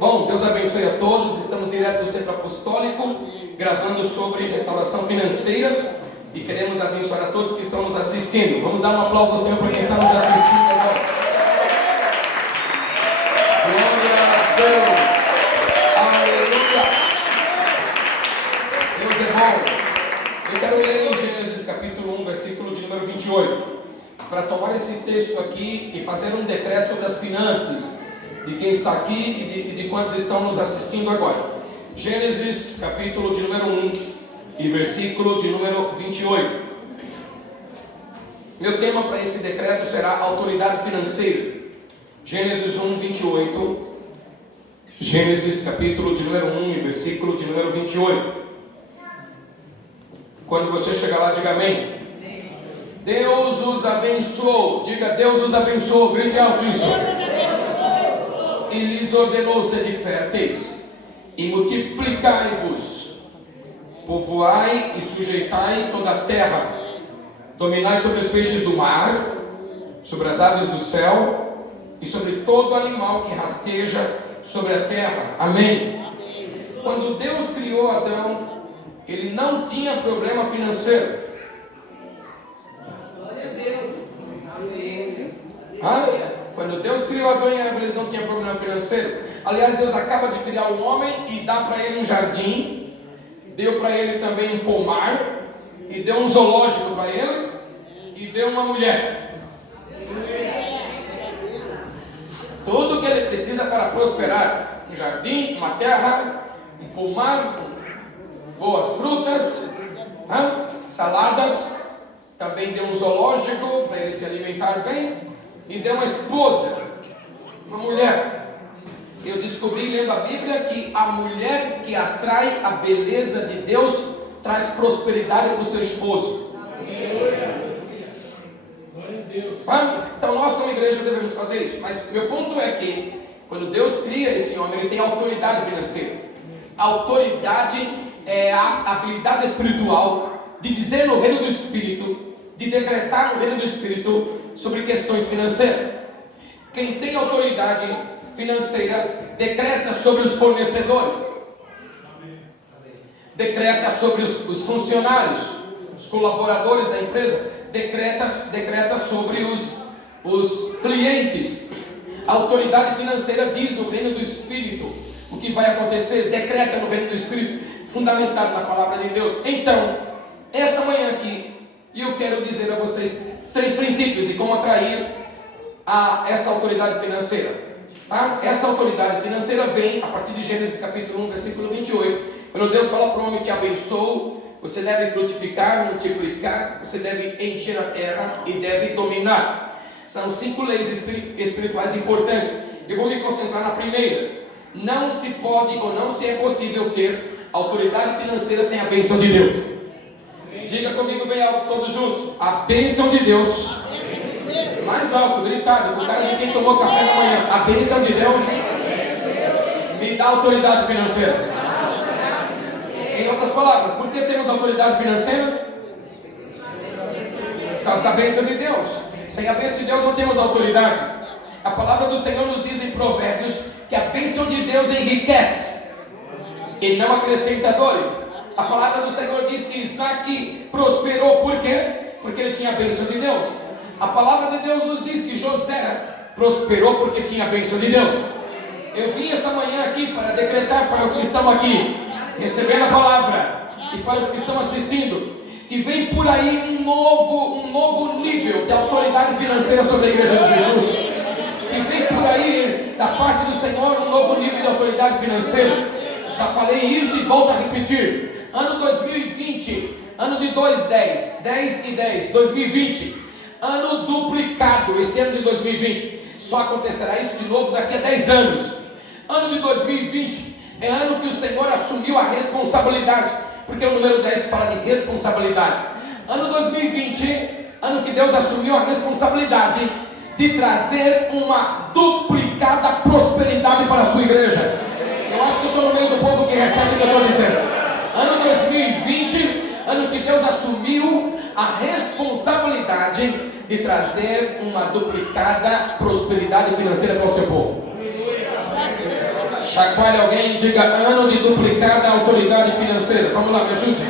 Bom, Deus abençoe a todos. Estamos direto do Centro Apostólico, gravando sobre restauração financeira e queremos abençoar a todos que estão nos assistindo. Vamos dar um aplauso ao Senhor para quem está nos assistindo agora. Glória a Deus. Aleluia. Deus é bom. Eu quero ler em Gênesis capítulo 1, versículo de número 28, para tomar esse texto aqui e fazer um decreto sobre as finanças de quem está aqui e de quantos estão nos assistindo agora. Gênesis capítulo de número 1 e versículo de número 28. Meu tema para esse decreto será autoridade financeira. Gênesis 1, 28. Gênesis capítulo de número 1 e versículo de número 28. Quando você chegar lá, diga amém. Deus os abençoou. Diga, Deus os abençoou. Grite alto isso. E lhes ordenou: sede férteis e multiplicai-vos, povoai e sujeitai toda a terra, dominai sobre os peixes do mar, sobre as aves do céu e sobre todo animal que rasteja sobre a terra. Amém. Quando Deus criou Adão, ele não tinha problema financeiro. Quando Deus criou Adão e Eva, eles não tinham problema financeiro. Aliás, Deus acaba de criar o homem e dá para ele um jardim, deu para ele também um pomar, e deu um zoológico para ele, e deu uma mulher. Tudo que ele precisa para prosperar: um jardim, uma terra, um pomar, boas frutas, saladas. Também deu um zoológico para ele se alimentar bem. E deu uma esposa, uma mulher. Eu descobri lendo a Bíblia que a mulher que atrai a beleza de Deus traz prosperidade para o seu esposo. Então nós como igreja devemos fazer isso. Mas meu ponto é que quando Deus cria esse homem, ele tem autoridade financeira. A autoridade é a habilidade espiritual de dizer no reino do Espírito, de decretar no reino do Espírito sobre questões financeiras. Quem tem autoridade financeira decreta sobre os fornecedores, decreta sobre os funcionários, os colaboradores da empresa, decreta sobre os clientes. A autoridade financeira diz no reino do Espírito o que vai acontecer, decreta no reino do Espírito, fundamentado na palavra de Deus. Então, essa manhã aqui, eu quero dizer a vocês 3 princípios de como atrair essa autoridade financeira. Essa autoridade financeira vem a partir de Gênesis capítulo 1, versículo 28. Quando Deus fala para o homem: te abençoo, você deve frutificar, multiplicar, você deve encher a terra e deve dominar. São 5 leis espirituais importantes. Eu vou me concentrar na primeira. Não se pode ou não se é possível ter autoridade financeira sem a bênção de Deus. Diga comigo bem alto, todos juntos: a bênção de Deus. Mais alto, gritado, com cara de quem tomou café da manhã. A bênção de Deus me dá autoridade financeira. Em outras palavras, por que temos autoridade financeira? Por causa da bênção de Deus. Sem a bênção de Deus não temos autoridade. A palavra do Senhor nos diz em Provérbios que a bênção de Deus enriquece e não acrescenta dores. A palavra do Senhor diz que Isaac prosperou. Por quê? Porque ele tinha a bênção de Deus. A palavra de Deus nos diz que José prosperou porque tinha a bênção de Deus. Eu vim essa manhã aqui para decretar para os que estão aqui recebendo a palavra e para os que estão assistindo que vem por aí um novo nível de autoridade financeira sobre a igreja de Jesus. Que vem por aí da parte do Senhor um novo nível de autoridade financeira. Já falei isso e volto a repetir. Ano 2020, ano de 2,10, 10 e 10, 2020, ano duplicado, esse ano de 2020, só acontecerá isso de novo daqui a 10 anos. Ano de 2020 é ano que o Senhor assumiu a responsabilidade, porque o número 10 fala de responsabilidade. Ano 2020, ano que Deus assumiu a responsabilidade de trazer uma duplicada prosperidade para a sua igreja. Eu acho que eu estou no meio do povo que recebe o que eu estou dizendo. Ano 2020, ano que Deus assumiu a responsabilidade de trazer uma duplicada prosperidade financeira para o seu povo. Chacoalhe alguém e diga: ano de duplicada autoridade financeira. Vamos lá, me ajude.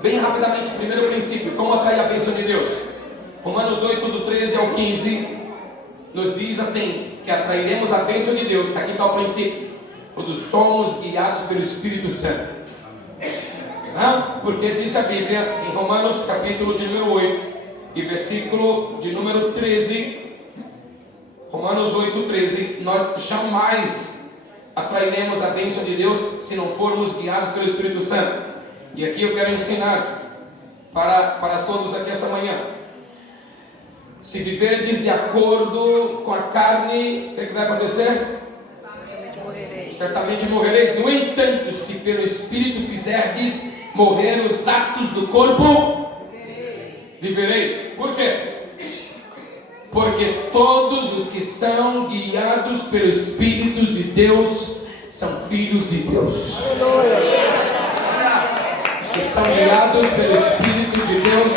Bem rapidamente, primeiro princípio: como atrair a bênção de Deus. Romanos 8, do 13 ao 15, nos diz assim: que atrairemos a bênção de Deus. Aqui está o princípio: quando somos guiados pelo Espírito Santo. Porque diz a Bíblia em Romanos capítulo de número 8 e versículo de número 13, Romanos 8, 13, nós jamais atrairemos a bênção de Deus se não formos guiados pelo Espírito Santo. E aqui eu quero ensinar para todos aqui essa manhã: se viverdes de acordo com a carne, o que vai acontecer? Certamente morrereis. No entanto, se pelo Espírito fizerdes morrer os atos do corpo, vivereis. Por quê? Porque todos os que são guiados pelo Espírito de Deus são filhos de Deus. Os que são guiados pelo Espírito de Deus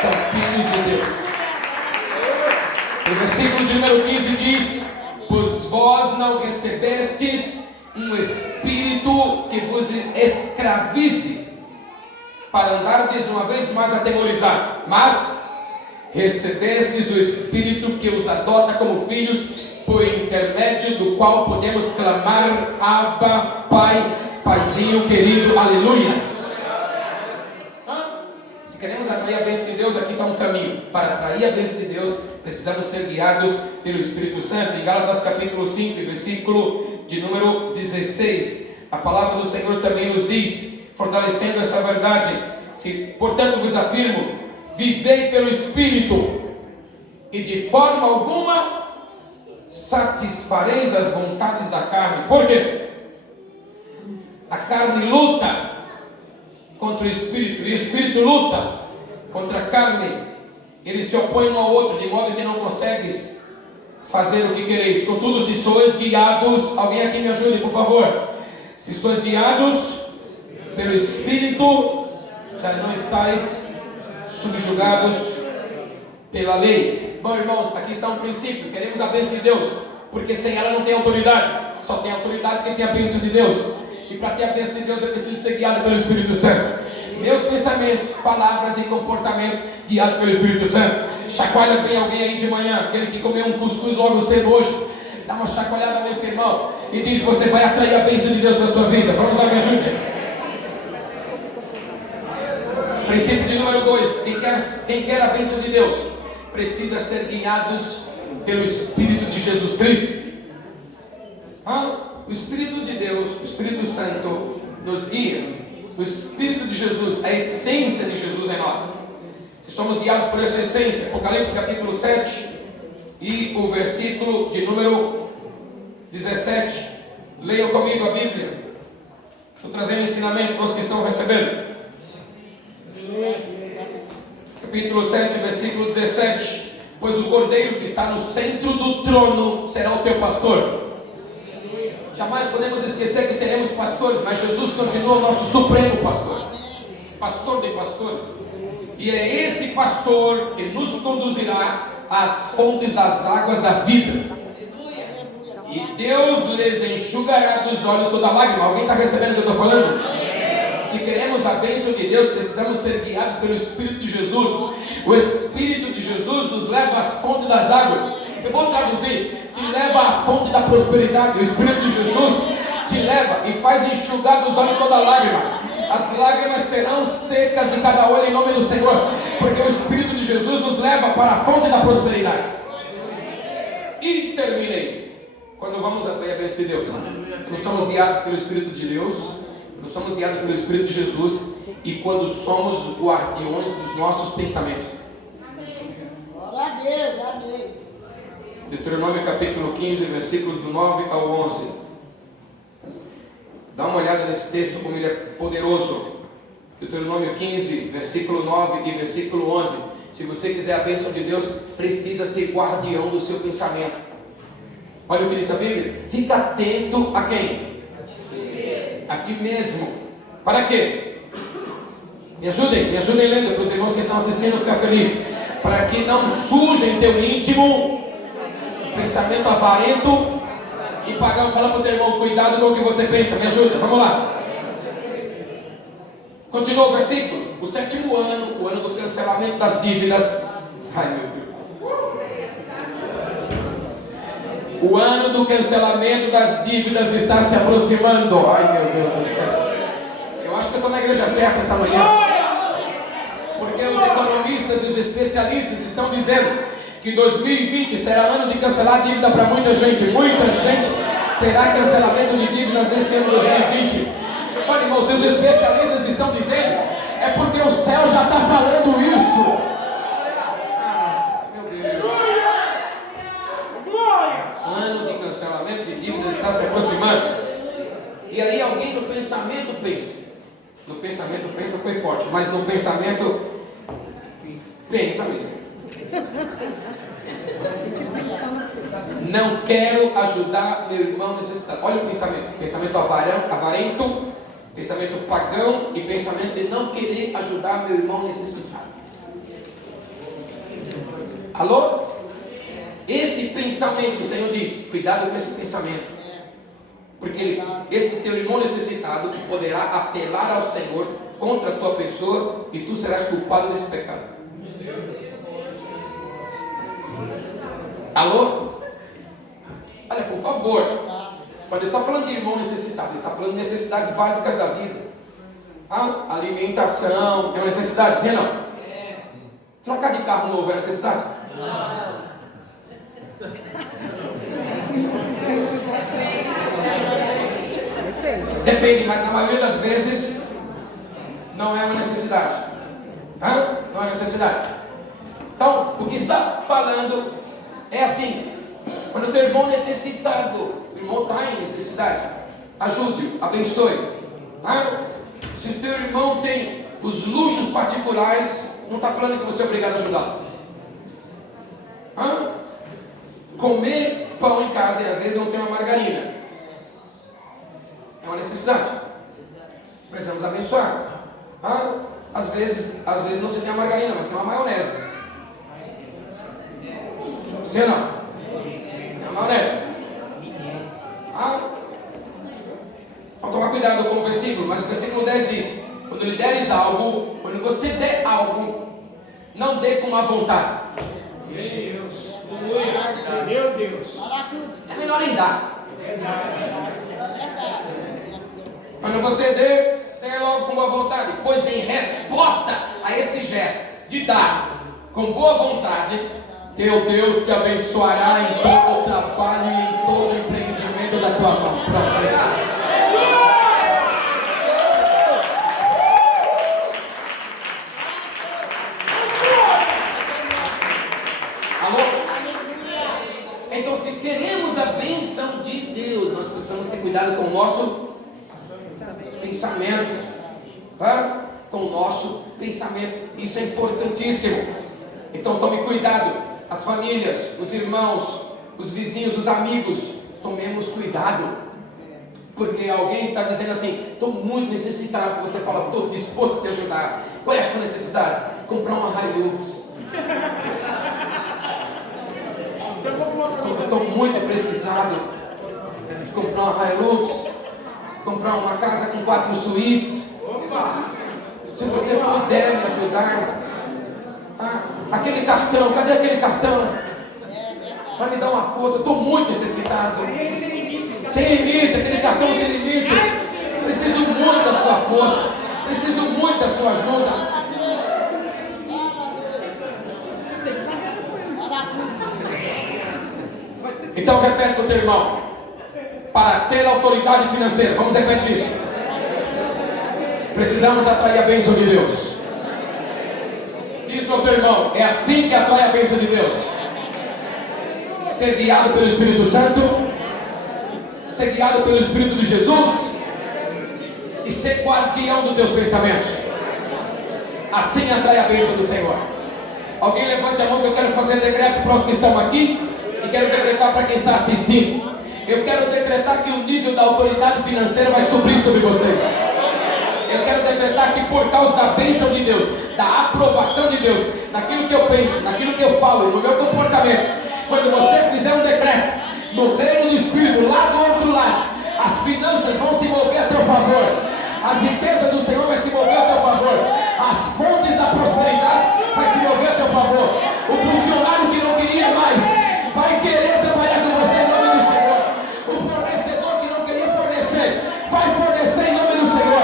são filhos de Deus. O versículo de número 15 diz: pois vós não recebestes um espírito que vos escravize, para andardes uma vez mais atemorizados, mas recebestes o Espírito que os adota como filhos, por intermédio do qual podemos clamar: Abba, Pai, Paizinho querido, aleluia. Se queremos atrair a bênção de Deus, aqui está um caminho. Para atrair a bênção de Deus, precisamos ser guiados pelo Espírito Santo. Em Gálatas capítulo 5, versículo de número 16, a palavra do Senhor também nos diz, fortalecendo essa verdade: se, portanto, vos afirmo, vivei pelo Espírito, e de forma alguma satisfareis as vontades da carne. Por quê? A carne luta contra o Espírito, e o Espírito luta contra a carne. Eles se opõem um ao outro, de modo que não consegues fazer o que quereis. Contudo, se sois guiados, alguém aqui me ajude, por favor. Se sois guiados pelo Espírito, já não estáis subjugados pela lei. Bom, irmãos, aqui está um princípio: queremos a bênção de Deus, porque sem ela não tem autoridade. Só tem autoridade quem tem a bênção de Deus. E para ter a bênção de Deus, eu preciso ser guiado pelo Espírito Santo. Meus pensamentos, palavras e comportamento guiado pelo Espírito Santo. Chacoalha bem alguém aí de manhã, aquele que comeu um cuscuz logo cedo hoje. Dá uma chacoalhada nesse irmão e diz: você vai atrair a bênção de Deus para a sua vida. Vamos lá, me ajude. Princípio de número 2: quem quer a bênção de Deus precisa ser guiados pelo Espírito de Jesus Cristo. O Espírito de Deus, o Espírito Santo, nos guia. O Espírito de Jesus, a essência de Jesus em nós. Se somos guiados por essa essência, Apocalipse capítulo 7 e o versículo de número 17. Leiam comigo a Bíblia. Estou trazendo ensinamento para os que estão recebendo. Capítulo 7, versículo 17. Pois o Cordeiro que está no centro do trono será o teu pastor. Jamais podemos esquecer que teremos pastores, mas Jesus continua o nosso supremo pastor, pastor de pastores. E é esse pastor que nos conduzirá às fontes das águas da vida. E Deus lhes enxugará dos olhos toda lágrima. Alguém está recebendo o que eu estou falando? Se queremos a bênção de Deus, precisamos ser guiados pelo Espírito de Jesus. O Espírito de Jesus nos leva às fontes das águas. Eu vou traduzir: te leva à fonte da prosperidade. O Espírito de Jesus te leva e faz enxugar dos olhos toda lágrima. As lágrimas serão secas de cada olho em nome do Senhor, porque o Espírito de Jesus nos leva para a fonte da prosperidade. E terminei. Quando vamos atrair a bênção de Deus, nós somos guiados pelo Espírito de Deus, nós somos guiados pelo Espírito de Jesus, e quando somos guardiões dos nossos pensamentos. Glória a Deus, amém. Deuteronômio capítulo 15, versículos do 9 ao 11. Dá uma olhada nesse texto, como ele é poderoso. Deuteronômio 15, versículo 9 e versículo 11. Se você quiser a bênção de Deus, precisa ser guardião do seu pensamento. Olha o que diz a Bíblia: fica atento a quem? A ti mesmo. Para quê? Me ajudem lendo, para os irmãos que estão assistindo ficar felizes. para que não sujem teu íntimo, pensamento avarento e pagão. Fala para o teu irmão, cuidado com o que você pensa, me ajuda, vamos lá. Continua o versículo. O 7º ano, o ano do cancelamento das dívidas. Ai meu Deus. O ano do cancelamento das dívidas está se aproximando. Ai meu Deus do céu. Eu acho que eu estou na igreja certa essa manhã. Porque os economistas e os especialistas estão dizendo que 2020 será ano de cancelar dívida para muita gente. Muita gente terá cancelamento de dívidas nesse ano 2020. Olha, irmãos, os especialistas estão dizendo, é porque o céu já está falando isso. Meu Deus. Ano de cancelamento de dívidas está se aproximando. E aí alguém no pensamento pensa. No pensamento pensa foi forte, mas no pensamento pensa mesmo. Não quero ajudar meu irmão necessitado. Olha o pensamento. Pensamento avarento, pensamento pagão e pensamento de não querer ajudar meu irmão necessitado. Alô? Esse pensamento, o Senhor diz, cuidado com esse pensamento. Porque esse teu irmão necessitado poderá apelar ao Senhor contra a tua pessoa e tu serás culpado desse pecado. Alô? Olha, por favor, quando ele está falando de irmão necessitado, ele está falando de necessidades básicas da vida. A alimentação é uma necessidade, sim ou não? Trocar de carro novo é uma necessidade? Não. Depende, mas na maioria das vezes não é uma necessidade. Não é necessidade. Então, o que está falando é assim: quando o teu irmão necessitado, o irmão está em necessidade, ajude-o, abençoe. Se o teu irmão tem os luxos particulares, não está falando que você é obrigado a ajudá-lo. Comer pão em casa e às vezes não tem uma margarina é uma necessidade. Precisamos abençoar. Às vezes não se tem a margarina, mas tem uma maionese. Sim ou não? Tem uma maionese. Vamos tomar cuidado com o versículo, mas o versículo 10 diz: quando lhe deres algo, quando você der algo, não dê com má vontade. Deus, meu Deus. É melhor nem dar. Quando você dê logo com boa vontade, pois em resposta a esse gesto de dar com boa vontade, teu Deus te abençoará em todo o trabalho e em todo o empreendimento da tua mão própria. Então, se queremos a bênção de Deus, nós precisamos ter cuidado com o nosso pensamento. Com o nosso pensamento. Isso é importantíssimo. Então, tome cuidado. As famílias, os irmãos, os vizinhos, os amigos, tomemos cuidado. Porque alguém está dizendo assim: estou muito necessitado. Você fala: estou disposto a te ajudar. Qual é a sua necessidade? Comprar uma Hilux. Estou muito precisado de comprar uma Hilux, comprar uma casa com 4 suítes. Se você puder me ajudar. Aquele cartão, cadê aquele cartão? Vai me dar uma força, estou muito necessitado. Sem limite, aquele cartão sem limite. Preciso muito da sua força, preciso muito da sua ajuda. Então repete para o teu irmão: para ter autoridade financeira, vamos repetir isso. Precisamos atrair a bênção de Deus. Diz para o teu irmão: é assim que atrai a bênção de Deus. Ser guiado pelo Espírito Santo, ser guiado pelo Espírito de Jesus e ser guardião dos teus pensamentos. Assim atrai a bênção do Senhor. Alguém levante a mão que eu quero fazer decreto para os que estão aqui. E quero decretar para quem está assistindo. Eu quero decretar que o nível da autoridade financeira vai subir sobre vocês. Eu quero decretar que por causa da bênção de Deus, da aprovação de Deus, naquilo que eu penso, naquilo que eu falo e no meu comportamento, quando você fizer um decreto no reino do Espírito, lá do outro lado, as finanças vão se mover a teu favor, as riquezas do Senhor vão se mover a teu favor, as fontes da prosperidade vão se mover a teu favor. O funcionário que não queria mais vai querer trabalhar com você em nome do Senhor. O fornecedor que não queria fornecer vai fornecer em nome do Senhor.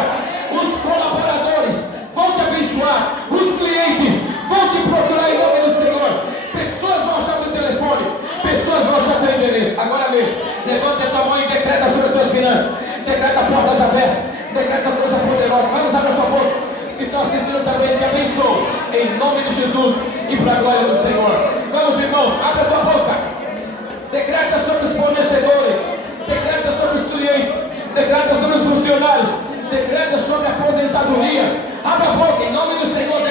Os colaboradores vão te abençoar, os clientes vão te procurar em nome do Senhor. Pessoas vão achar teu telefone, pessoas vão achar teu endereço. Agora mesmo, levanta a tua mão e decreta sobre as tuas finanças, decreta portas abertas, decreta coisa poderosa. Vamos abrir a tua boca. Os que estão assistindo também te abençoam em nome de Jesus e para a glória do Senhor. Vamos, irmãos, abre a tua boca, decreta sobre os fornecedores, decreta sobre os clientes, decreta sobre os funcionários, decreta sobre a aposentadoria. Abre a boca em nome do Senhor.